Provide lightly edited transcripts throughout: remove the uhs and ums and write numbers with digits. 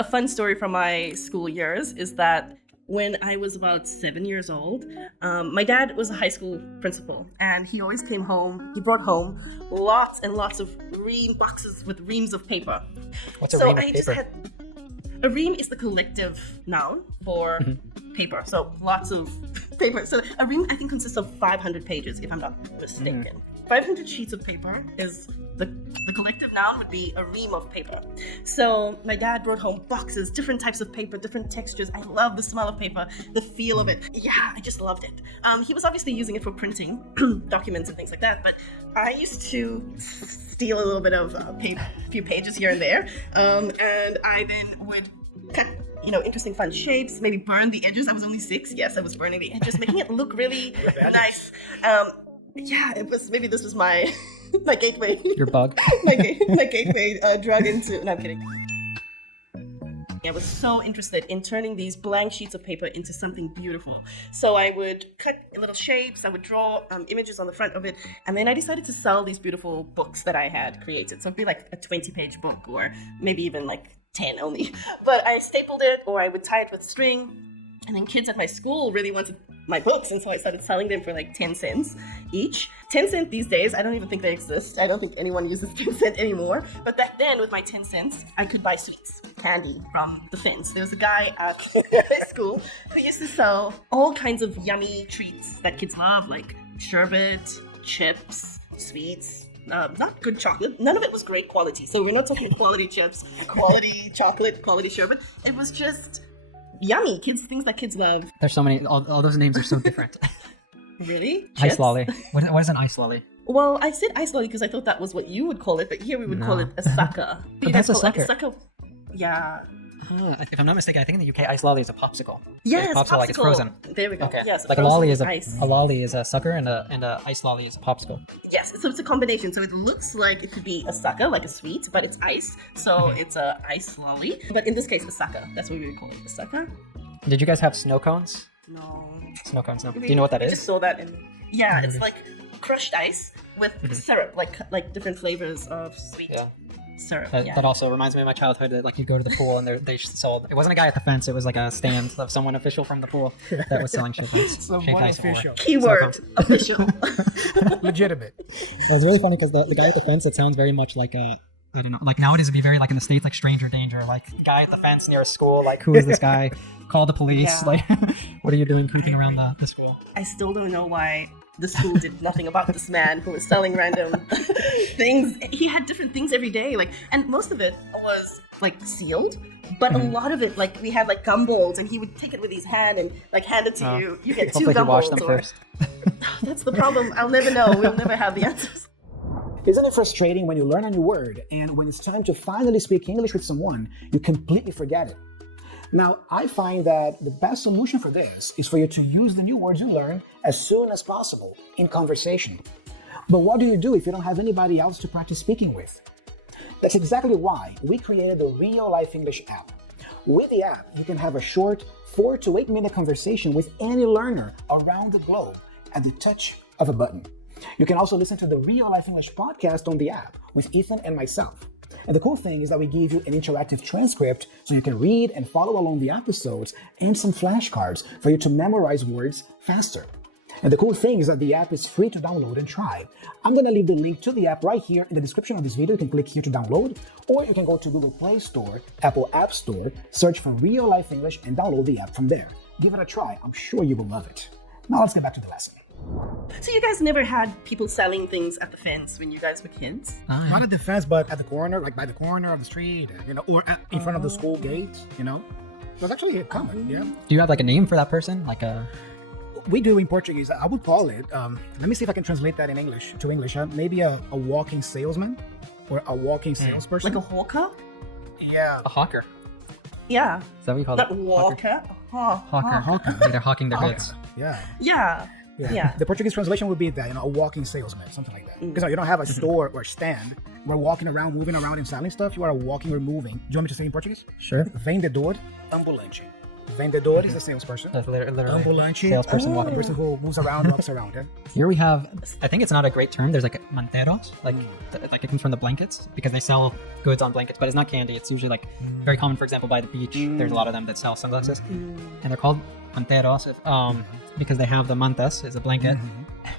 A fun story from my school years is that when I was about 7 years old, my dad was a high school principal, and he always came home. He brought home lots and lots of boxes with reams of paper. What's a ream of paper? A ream is the collective noun for paper. So lots of paper. So a ream, I think, consists of 500 pages, if I'm not mistaken. 500 sheets of paper is the collective noun would be a ream of paper. So my dad brought home boxes, different types of paper, different textures. I love the smell of paper, the feel of it. Yeah, I just loved it. He was obviously using it for printing documents and things like that, but I used to steal a little bit of paper, a few pages here and there, and I then would cut, interesting fun shapes, maybe burn the edges. I was only 6. Yes, I was burning the edges, making it look really nice. Yeah, maybe this was my my gateway. Your bug. my gateway drug into. No, I'm kidding. I was so interested in turning these blank sheets of paper into something beautiful. So I would cut little shapes, I would draw images on the front of it, and then I decided to sell these beautiful books that I had created. So it'd be like a 20-page book, or maybe even like 10 only. But I stapled it, or I would tie it with string, and then kids at my school really wanted my books, and so I started selling them for like 10 cents each. 10 cents these days, I don't even think they exist. I don't think anyone uses 10 cents anymore. But back then, with my 10 cents, I could buy sweets, candy from the fence. There was a guy at high school who used to sell all kinds of yummy treats that kids love, like sherbet, chips, sweets. Not good chocolate. None of it was great quality. So we're not talking quality chips, quality chocolate, quality sherbet. It was just yummy things that kids love. There's so many. All those names are so different. Really? Ice lolly. What is an ice lolly? Well, I said ice lolly because I thought that was what you would call it, but here we would call it a sucker. But that's a sucker. Yeah. If I'm not mistaken, I think in the UK, ice lolly is a popsicle. Yes, popsicle. Like it's frozen. There we go. Okay. Yes, like a lolly is a lolly is a sucker, and a ice lolly is a popsicle. Yes, so it's a combination. So it looks like it could be a sucker, like a sweet, but it's ice. So it's a ice lolly. But in this case, a sucker. That's what we would call it, a sucker. Did you guys have snow cones? No. Snow cones, no. Do you know what that is? I just saw that in... Yeah, it's like crushed ice with syrup, like different flavors of sweet syrup. That also reminds me of my childhood. That, like, you go to the pool and they sold... It wasn't a guy at the fence. It was like a stand of someone official from the pool that was selling shaved ice. Someone official. Keyword, official. Legitimate. It was really funny because the guy at the fence, it sounds very much like a... I don't know. Like nowadays, it'd be very like in the States, like stranger danger. Like guy at the fence near a school. Like, who is this guy? Call the police. Yeah. Like, what are you doing creeping around the school? I still don't know why the school did nothing about this man who was selling random things. He had different things every day, and most of it was like sealed, but a lot of it, like, we had like gumballs, and he would take it with his hand and like hand it to you. You get 2 gumballs. Wash them first. That's the problem. I'll never know. We'll never have the answers. Isn't it frustrating when you learn a new word and when it's time to finally speak English with someone, you completely forget it? Now, I find that the best solution for this is for you to use the new words you learn as soon as possible in conversation. But what do you do if you don't have anybody else to practice speaking with? That's exactly why we created the Real Life English app. With the app, you can have a short 4 to 8 minute conversation with any learner around the globe at the touch of a button. You can also listen to the Real Life English podcast on the app with Ethan and myself. And the cool thing is that we give you an interactive transcript so you can read and follow along the episodes, and some flashcards for you to memorize words faster. And the cool thing is that the app is free to download and try. I'm going to leave the link to the app right here in the description of this video. You can click here to download, or you can go to Google Play Store, Apple App Store, search for Real Life English, and download the app from there. Give it a try. I'm sure you will love it. Now let's get back to the lesson. So you guys never had people selling things at the fence when you guys were kids? Not at the fence, but at the corner, like by the corner of the street, or in front of the school gate, It was actually common, yeah. Do you have like a name for that person? Like a... We do in Portuguese. I would call it, let me see if I can translate that in English to English. Maybe a walking salesman or a walking salesperson. Like a hawker? Yeah. A hawker. Yeah. Is that what you call Not it? walker. Hawker. Like they're hawking their goods. Yeah. Yeah. The Portuguese translation would be that, a walking salesman, something like that. Because you don't have a store or stand. We're walking around, moving around and selling stuff. You are walking or moving. Do you want me to say in Portuguese? Sure. Vendedor ambulante. Vendedor is a salesperson. That's literally Ambulante, salesperson the walking. person who moves around, walks around. Yeah? Here we have, I think it's not a great term. There's like manteros, like it comes from the blankets because they sell goods on blankets, but it's not candy. It's usually like very common, for example, by the beach. There's a lot of them that sell sunglasses, and they're called manteros because they have the mantas is a blanket.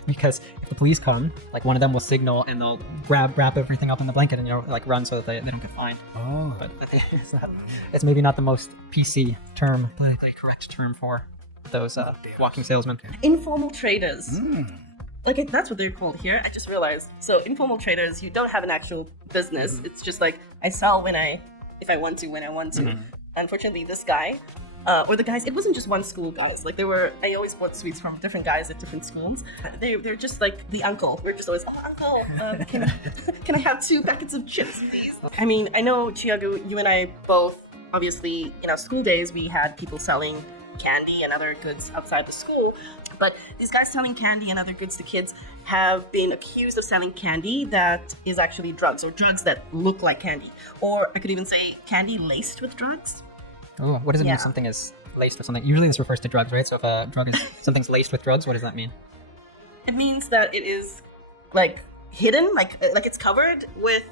Because if the police come, like one of them will signal and they'll wrap everything up in the blanket and like run so that they don't get fined. Oh. But it's maybe not the most PC term, politically correct term for those walking salesmen. Informal traders. Like that's what they're called here. I just realized. So informal traders, you don't have an actual business. It's just like I sell if I want to, when I want to. Unfortunately, this guy, or the guys, it wasn't just one school, guys. Like I always bought sweets from different guys at different schools. They're just like the uncle. We're just always, uncle, can I have 2 packets of chips, please? I mean, I know, Thiago, you and I both, obviously, in our school days, we had people selling candy and other goods outside the school. But these guys selling candy and other goods to kids have been accused of selling candy that is actually drugs, or drugs that look like candy. Or I could even say candy laced with drugs. Oh, what does it mean if something is laced with something? Usually this refers to drugs, right? So if a drug is something's laced with drugs, what does that mean? It means that it is like hidden, like it's covered with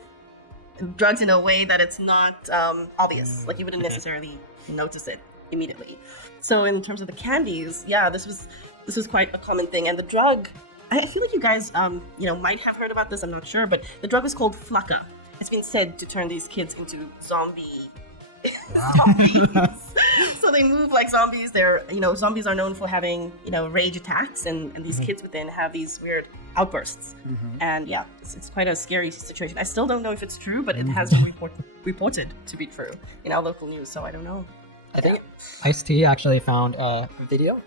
drugs in a way that it's not obvious. Like you wouldn't necessarily notice it immediately. So in terms of the candies, this was quite a common thing. And the drug, I feel like you guys might have heard about this, I'm not sure, but the drug is called flakka. It's been said to turn these kids into zombies. So they move like zombies. Zombies are known for having, rage attacks, and these kids would then have these weird outbursts. And it's quite a scary situation. I still don't know if it's true, but it has been reported to be true in our local news, so I don't know. I think Ice-T actually found a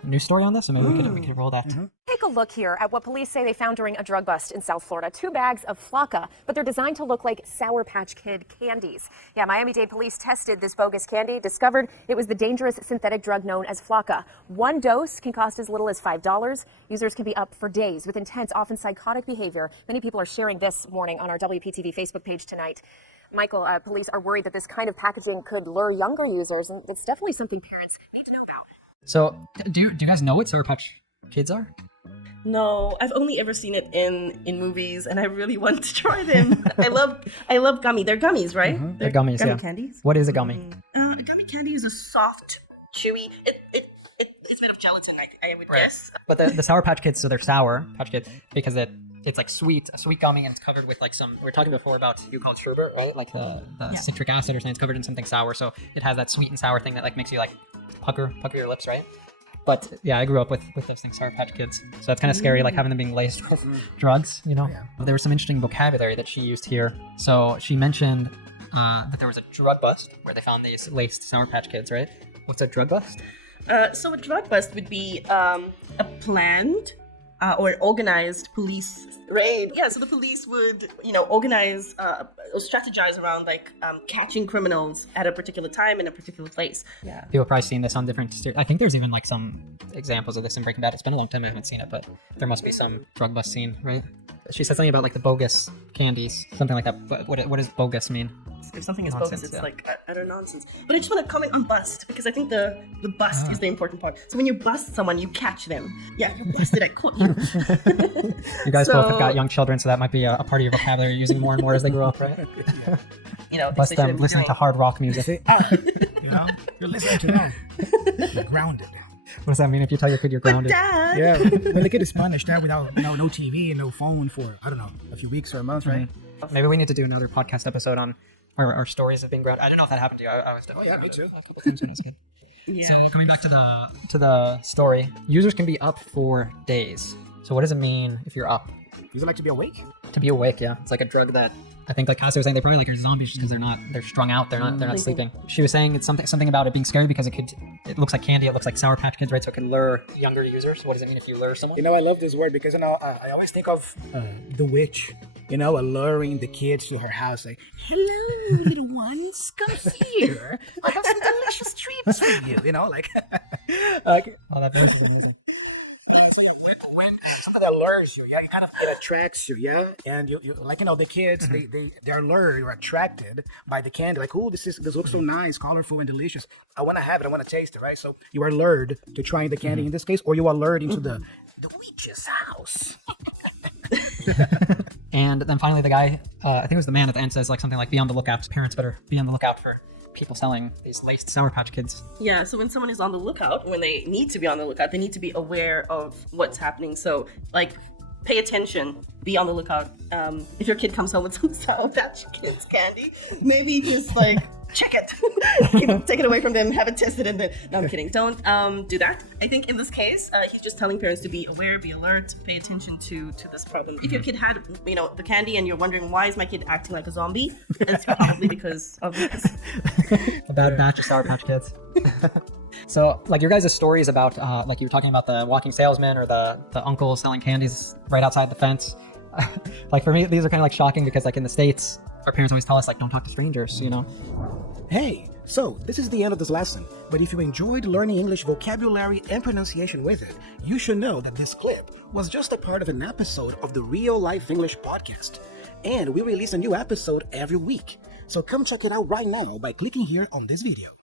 news story on this, so maybe we could roll that. Take a look here at what police say they found during a drug bust in South Florida. 2 bags of flakka, but they're designed to look like Sour Patch Kid candies. Yeah, Miami-Dade police tested this bogus candy, discovered it was the dangerous synthetic drug known as flakka. 1 dose can cost as little as $5. Users can be up for days with intense, often psychotic behavior. Many people are sharing this morning on our WPTV Facebook page tonight. Michael, police are worried that this kind of packaging could lure younger users, and it's definitely something parents need to know about. So, do you guys know what Sour Patch Kids are? No, I've only ever seen it in movies, and I really want to try them. I love gummy. They're gummies, right? They're gummies, gummy candies. What is a gummy? A gummy candy is a soft, chewy. It's made of gelatin, I would guess. But the Sour Patch Kids, so they're Sour Patch Kids because it's like a sweet gummy, and it's covered with like we were talking before about you call it sherbet, right? Like the citric acid or something. It's covered in something sour, so it has that sweet and sour thing that like makes you like pucker your lips, right? But yeah, I grew up with those things, Sour Patch Kids. So it's kind of scary, like having them being laced with drugs, There was some interesting vocabulary that she used here. So she mentioned that there was a drug bust where they found these laced Sour Patch Kids, right? What's a drug bust? So a drug bust would be a planned or an organized police raid. Yeah, so the police would, organize or strategize around like catching criminals at a particular time in a particular place. Yeah. People have probably seen this on different. I think there's even like some examples of this in Breaking Bad. It's been a long time I haven't seen it, but there must be some drug bust scene, right? She said something about like the bogus candies, something like that. But what does bogus mean? If something is Nonsense, bogus, it's like utter nonsense. But I just want to comment on bust, because I think the bust is the important part. So when you bust someone, you catch them. Yeah, you busted, I caught you. You guys both have got young children, so that might be a part of your vocabulary you're using more and more as they grow up, right? Bust them listening to hard rock music. You're listening to that. You're grounded. What does that mean if you tell your kid you're grounded? Dad. Yeah, when the kid is punished without no TV and no phone for, I don't know, a few weeks or a month, right? Maybe we need to do another podcast episode on our stories of being grounded. I don't know if that happened to you. I was definitely me too. A couple times when I was a kid. Yeah. So coming back to the story, users can be up for days. So what does it mean if you're up? Does it like to be awake? To be awake, yeah. It's like a drug that I think, like Cassie was saying, they probably like are zombies because they're strung out. They're not sleeping. She was saying it's something about it being scary because it looks like candy. It looks like Sour Patch Kids, right? So it can lure younger users. What does it mean if you lure someone? I love this word because I always think of the witch, alluring the kids to her house, like, hello, little ones, come here. I have some delicious treats for you, like. Oh, that voice is amazing. So something that lures you, yeah, it attracts you, yeah, and you like the kids, they're lured or attracted by the candy, like, oh, this looks so nice, colorful, and delicious. I want to have it, I want to taste it, right? So you are lured to trying the candy in this case, or you are lured into the witch's house. And then finally, the guy, I think it was the man at the end, says like something like, "Be on the lookout. Parents better be on the lookout for people selling these laced Sour Patch Kids." Yeah, so when someone is on the lookout, when they need to be on the lookout, they need to be aware of what's happening. So, like, pay attention, be on the lookout. If your kid comes home with some Sour Patch Kids candy, maybe just like check it, take it away from them, have it tested, and then no, I'm kidding. Don't do that. I think in this case, he's just telling parents to be aware, be alert, pay attention to this problem. If your kid had, the candy, and you're wondering why is my kid acting like a zombie, it's probably because of this. A bad batch of Sour Patch Kids. So, like, your guys' stories about, like you were talking about the walking salesman or the uncle selling candies right outside the fence. Like, for me, these are kind of like shocking because, like, in the States, our parents always tell us, like, don't talk to strangers, Hey, so this is the end of this lesson, but if you enjoyed learning English vocabulary and pronunciation with it, you should know that this clip was just a part of an episode of the Real Life English podcast. And we release a new episode every week. So come check it out right now by clicking here on this video.